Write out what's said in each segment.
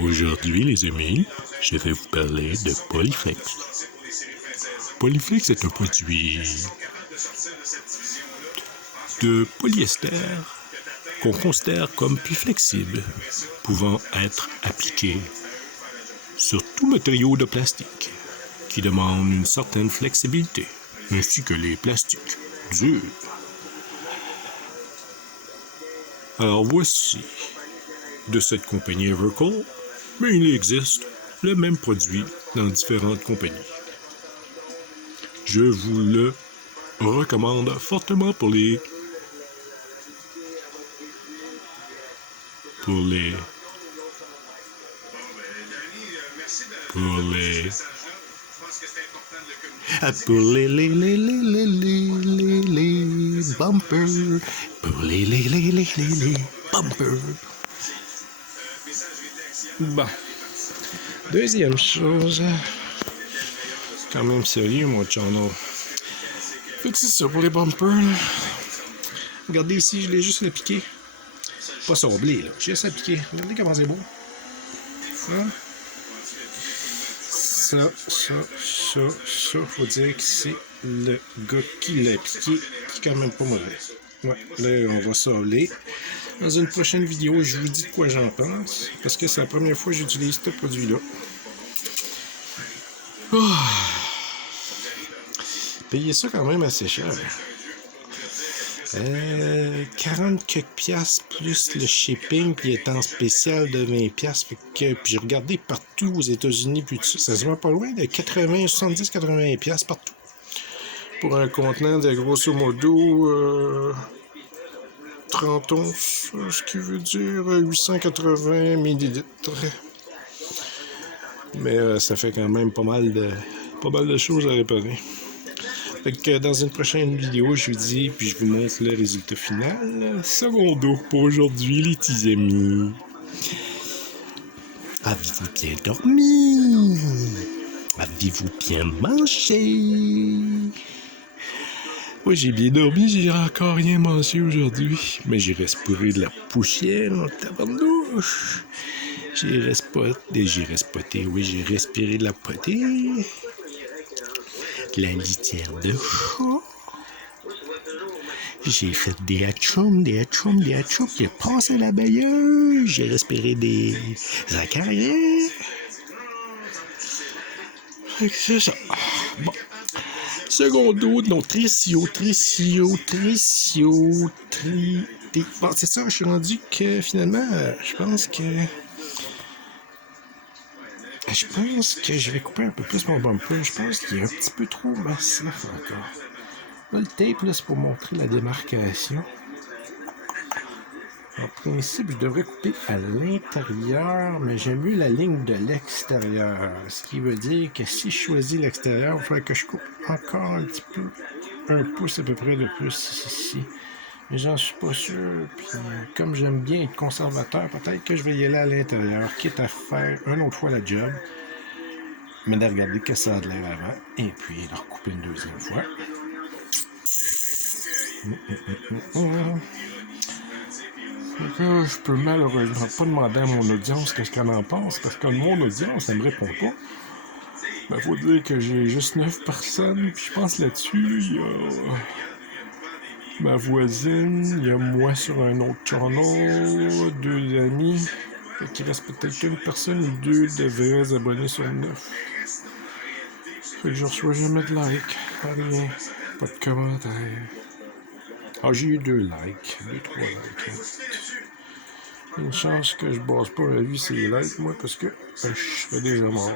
Aujourd'hui, les amis, je vais vous parler de Polyflex. Polyflex est un produit de polyester qu'on considère comme plus flexible, pouvant être appliqué sur tout matériau de plastique qui demande une certaine flexibilité, ainsi que les plastiques durs. Alors voici de cette compagnie Evercool, mais il existe le même produit dans différentes compagnies. Je vous le recommande fortement pour les bumpers, pour les bumpers. Bon, deuxième chose, quand même sérieux mon channel. Fait que c'est ça pour les bumpers. Là. Regardez ici, je l'ai juste appliqué. Pas sablé, là. J'ai juste appliqué. Regardez comment c'est beau. Hein? Ça, faut dire que c'est le gars qui l'a appliqué, qui est quand même pas mauvais. Ouais, là, on va sabler. Dans une prochaine vidéo, je vous dis de quoi j'en pense, parce que c'est la première fois que j'utilise ce produit-là. Oh. Payez ça quand même assez cher. 40 quelques piastres plus le shipping, puis il est en spécial de 20 piastres. Fait que, puis j'ai regardé partout aux États-Unis, puis ça se vend pas loin de 80, 70, 80 piastres partout. Pour un contenant de grosso modo 30 onces, ce qui veut dire 880 millilitres. Mais ça fait quand même pas mal de choses à réparer. Fait que dans une prochaine vidéo, je vous dis, puis je vous montre le résultat final. Secondo pour aujourd'hui, les petits amis. Avez-vous bien dormi? Avez-vous bien mangé? Oui, j'ai bien dormi, j'ai encore rien mangé aujourd'hui. Mais j'ai respiré de la poussière en tabarnouche. J'ai respiré de la potée. De la litière de chat. J'ai fait des hatchoums. J'ai passé la bailleuse. J'ai respiré des acariens. Fait que c'est ça. Bon. Secondo, non, Tricio. Bon, c'est ça, je suis rendu que finalement, je pense que je vais couper un peu plus mon bumper. Je pense qu'il est un petit peu trop massif encore. Là, le tape, là, c'est pour montrer la démarcation. En principe, je devrais couper à l'intérieur, mais j'aime mieux la ligne de l'extérieur. Ce qui veut dire que si je choisis l'extérieur, il va falloir que je coupe encore un petit peu, un pouce à peu près de plus ici. Mais j'en suis pas sûr. Puis, comme j'aime bien être conservateur, peut-être que je vais y aller à l'intérieur, quitte à faire une autre fois la job. Mais de regarder que ça a de l'air avant, et puis de recouper une deuxième fois. Je peux malheureusement pas demander à mon audience qu'est-ce qu'elle en pense, parce que mon audience, elle me répond pas. Ben, faut dire que j'ai juste 9 personnes, puis je pense là-dessus, il y a ma voisine, il y a moi sur un autre channel, 2 amis, fait qu'il reste peut-être qu'une personne ou 2 de vrais abonnés sur 9. Fait que je reçois jamais de like, rien, pas de commentaires. Ah, j'ai eu 2 likes, 2-3 likes. Une chance que je base pas ma vie sur les likes, moi, parce que je serais déjà mort.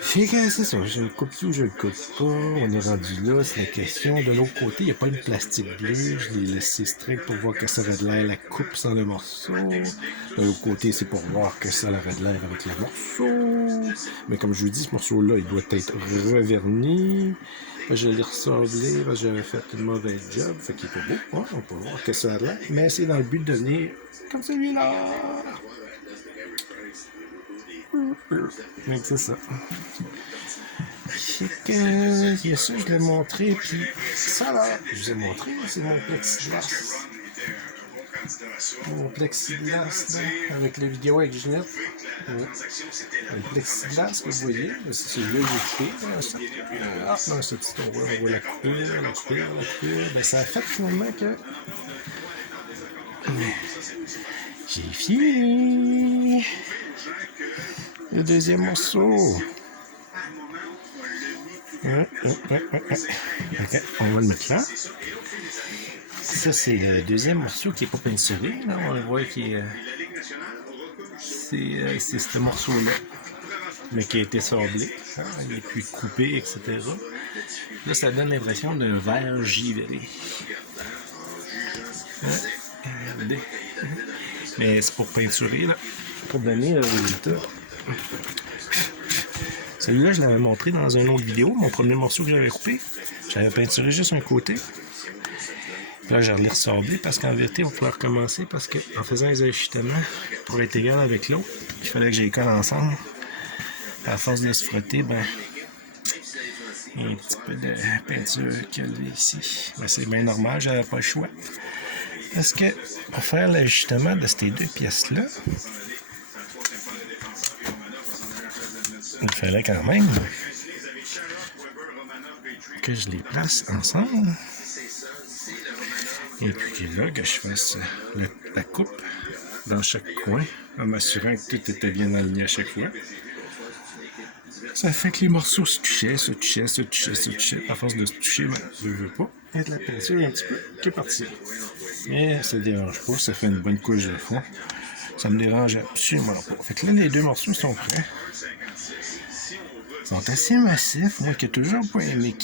Fait que c'est ça, je le coupe-tu ou je le coupe pas, on est rendu là, c'est la question. De l'autre côté, il n'y a pas de plastique bleu, je l'ai laissé strict pour voir que ça aurait de l'air la coupe sans le morceau. De l'autre côté, c'est pour voir que ça aurait de l'air avec le morceau. Mais comme je vous dis, ce morceau-là, il doit être reverni. Je l'ai ressemblé, j'avais fait une mauvaise job, fait qu'il est pas beau, hein? On peut voir que ça a l'air, mais c'est dans le but de devenir comme celui-là. Donc c'est ça. C'est que, il y a ça, je l'ai montré, puis ça là, je vous ai montré, c'est mon plexiglas. Mon plexiglas, là, avec la vidéo avec Ginette. Ouais. Le plexiglas que vous voyez, c'est celui-là que j'ai coupé. Ah, non, c'est petit, on voit la coupure. Ben, ça a fait finalement que j'ai fini le deuxième morceau. Ouais. Ok, on va le mettre là. Ça, c'est le deuxième morceau qui n'est pas peinturé. Là. On le voit qui est... c'est ce morceau-là, mais qui a été sablé. Hein? Il est plus coupé, etc. Là, ça donne l'impression d'un verre givré. Hein? Regardez. Mais c'est pour peinturer, là, pour donner le résultat. Celui-là, je l'avais montré dans une autre vidéo, mon premier morceau que j'avais coupé. J'avais peinturé juste un côté. Là, je l'ai ressorti parce qu'en vérité, on pouvait recommencer parce qu'en faisant les ajustements pour être égal avec l'autre, il fallait que je les colle ensemble. À force de se frotter, ben, il y a un petit peu de peinture qu'il y a ici. Ben, c'est bien normal, j'avais pas le choix. Parce que pour faire l'ajustement de ces deux pièces-là, il fallait quand même que je les place ensemble. Et puis là, que je fasse la coupe dans chaque coin, en m'assurant que tout était bien aligné à chaque fois. Ça fait que les morceaux se touchaient. À force de se toucher, ben, je veux pas. Il y a de la peinture un petit peu qui est partie. Mais ça ne dérange pas, ça fait une bonne couche de fond. Ça me dérange absolument pas. Fait que là, les deux morceaux sont prêts. Ils sont assez massifs. Moi qui ai toujours pas aimé,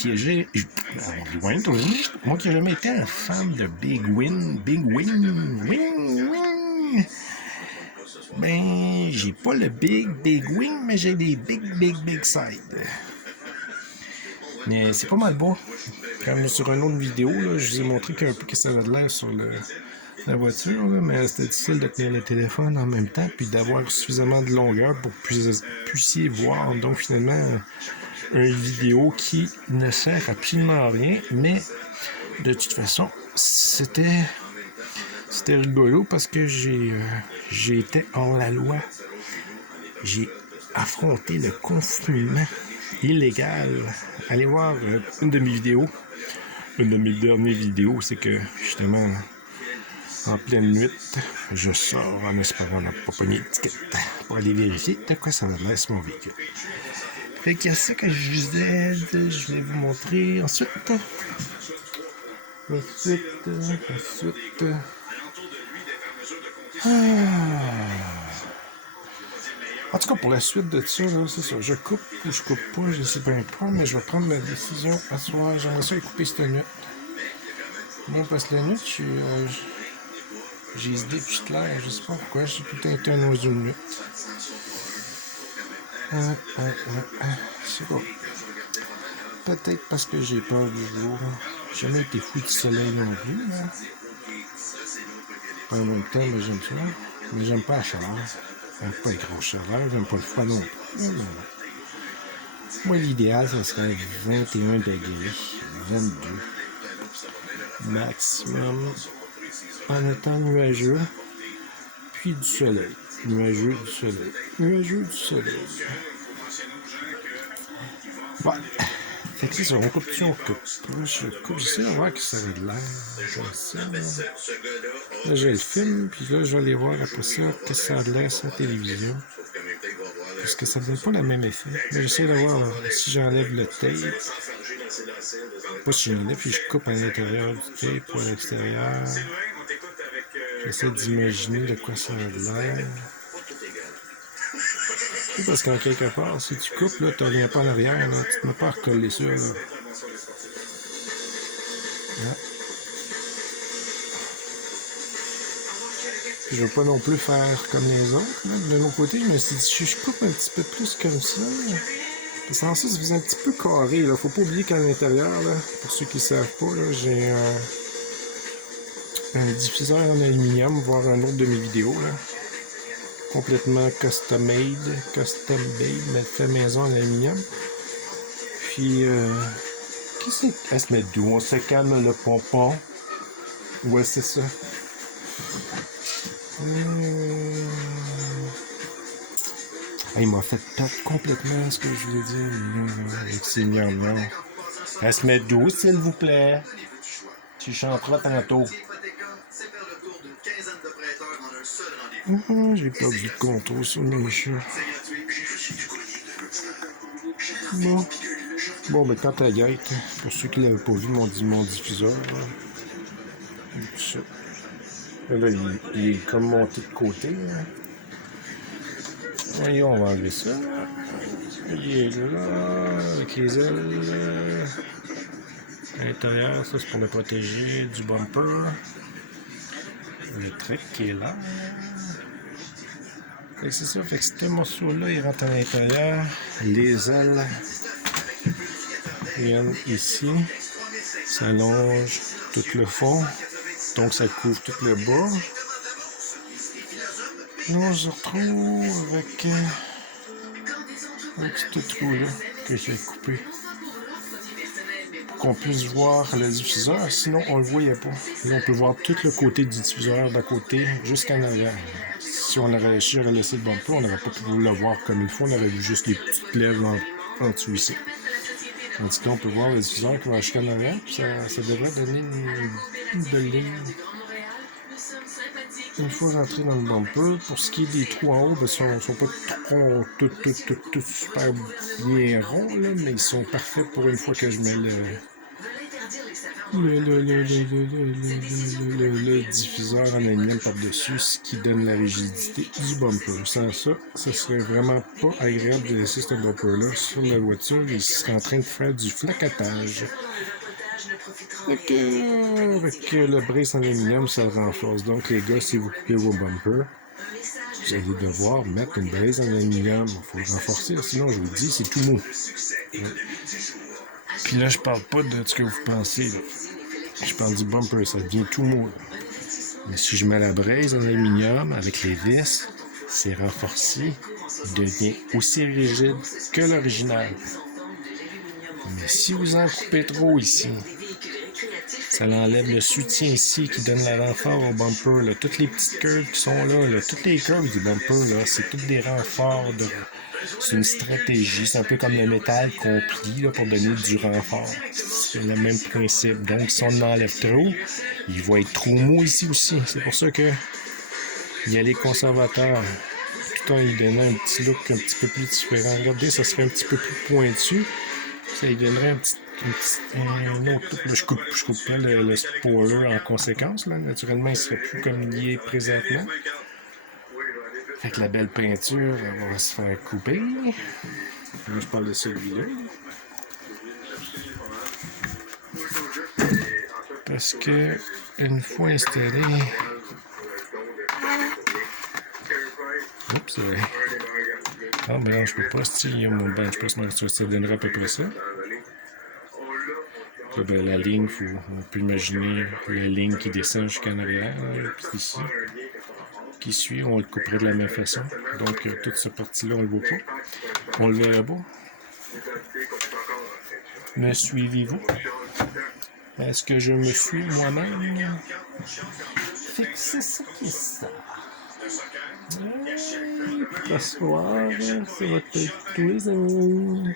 moi qui n'ai jamais été un fan de Big Wing. Ben, j'ai pas le Big Wing, mais j'ai des Big Side. Mais c'est pas mal beau. Comme sur une autre vidéo, là, je vous ai montré un peu que ça avait de l'air sur la voiture, là, mais c'était difficile de tenir le téléphone en même temps puis d'avoir suffisamment de longueur pour que vous puissiez voir. Donc finalement, une vidéo qui ne sert absolument à rien, mais de toute façon, c'était rigolo parce que j'ai été hors la loi. J'ai affronté le confinement illégal. Allez voir une de mes vidéos. Une de mes dernières vidéos, c'est que justement, en pleine nuit, je sors en espérant ne pas pogner d'étiquette pour aller vérifier de quoi ça me laisse mon véhicule. Fait qu'il y a ça que je disais, je vais vous montrer ensuite. En tout cas, pour la suite de ça, là, c'est ça. Je coupe ou je coupe pas, je sais bien pas, mais je vais prendre ma décision à soir. J'aimerais ça couper cette nuit. Moi, parce que la nuit, j'ai les idées plus claires. Je sais pas pourquoi, j'ai tout le temps été un oiseau de nuit. C'est bon. Peut-être parce que j'ai peur du jour. J'ai jamais été fou du soleil non plus. Hein. En même temps, ben, j'aime ça. Mais j'aime pas la chaleur. J'aime pas les grosses chaleurs. J'aime pas le froid non plus. Moi, l'idéal, ça serait 21 degrés. 22. Maximum. En étant nuageux. Puis du soleil. Nuageux du soleil. Bon. Fait que c'est ça, on coupe. Là, je coupe, j'essaie de voir que ça a de l'air. Là, j'ai le film, puis là, je vais aller voir après ça, que ça a de l'air sur la télévision. Parce que ça ne donne pas le même effet. Là, j'essaie de voir si j'enlève le tape. Pas si j'enlève, puis je coupe à l'intérieur du tape ou à l'extérieur. J'essaie d'imaginer de quoi ça a de l'air. Parce qu'en quelque part, si tu coupes, là, tu ne reviens pas en arrière, là, tu ne peux pas recoller ça. Là. Je ne veux pas non plus faire comme les autres. Là. De l'autre côté, je me suis dit, si je coupe un petit peu plus comme ça, là, parce qu'en ça, ça faisait un petit peu carré. Il ne faut pas oublier qu'à l'intérieur, là, pour ceux qui ne savent pas, là, j'ai un diffuseur en aluminium, voire un autre de mes vidéos. Là. Complètement custom-made, mais fait maison en aluminium. Puis, qu'est-ce que... Elle se met d'où? On se calme le pompon. Ouais, c'est ça. Il m'a fait perdre complètement ce que je voulais dire avec ces miams. Elle se met douce, s'il vous plaît. Tu chanteras tantôt. J'ai perdu le contrôle sur mes chats. Bon, ben quand à Gaëte, pour ceux qui l'avaient pas vu, mon diffuseur, là, il est comme monté de côté. Là. Voyons, on va enlever ça. Il est là, avec les ailes. À l'intérieur, ça c'est pour le protéger du bumper. Le truc qui est là. Et c'est ça, fait que ce morceau-là, il rentre à l'intérieur. Les ailes viennent ici. Ça longe tout le fond. Donc ça couvre tout le bas. Là, on se retrouve avec un petit trou-là que j'ai coupé. Pour qu'on puisse voir le diffuseur, sinon on le voyait pas. Là, on peut voir tout le côté du diffuseur d'à côté jusqu'en arrière. Si on aurait laissé le bumper, on n'aurait pas pu le voir comme il faut. On aurait vu juste les petites lèvres en dessous ici. Tandis que là, on peut voir le diffuseur qui va jusqu'en arrière. Ça devrait donner une belle ligne. Une fois rentré dans le bumper, pour ce qui est des trous en haut, ben, ils ne sont pas tout super bien ronds, là, mais ils sont parfaits pour une fois que je mets le diffuseur en aluminium par-dessus, ce qui donne la rigidité du bumper. Sans ça, ce serait vraiment pas agréable de laisser ce bumper-là sur la voiture. Il serait en train de faire du flacotage. Avec le brace en aluminium, ça le renforce. Donc, les gars, si vous coupez vos bumpers, vous allez devoir mettre une brace en aluminium. Il faut le renforcer, sinon, je vous dis, c'est tout mou. Ouais. Puis là, je parle pas de ce que vous pensez. Là. Je parle du bumper, ça devient tout mou. Là. Mais si je mets la brace en aluminium avec les vis, c'est renforcé. Il devient aussi rigide que l'original. Mais si vous en coupez trop ici, ça enlève le soutien ici qui donne le renfort au bumper. Là. Toutes les petites curves qui sont là, toutes les curves du bumper, là, c'est tous des renforts. C'est une stratégie. C'est un peu comme le métal qu'on plie là, pour donner du renfort. C'est le même principe. Donc, si on en enlève trop, il va être trop mou ici aussi. C'est pour ça que il y a les conservateurs. Tout en lui donnant un petit look un petit peu plus différent. Regardez, ça serait un petit peu plus pointu. Ça lui donnerait un autre look. Là, je coupe pas le spoiler en conséquence. Là. Naturellement, il serait plus comme il est présentement. Fait que la belle peinture, elle va se faire couper. Là, je parle de celui-là. Parce que, une fois installé... Oups, ah, mais non, je peux pas styler mon bench press. Ça donnerait à peu près ça. Là, ben, la ligne, on peut imaginer la ligne qui descend jusqu'en arrière. Puis ici, qui suit, on le couperait de la même façon. Donc, toute cette partie-là, on le voit pas. On le verrait pas. Me suivez-vous? Est-ce que je me suis moi-même? Fait que c'est ça qui est ça. Ce soir, c'est votre tous les amis.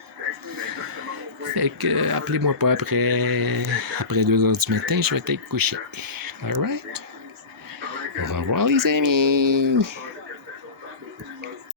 Fait que, appelez-moi pas après 2h du matin, je vais être couché. Alright? Au revoir les amis!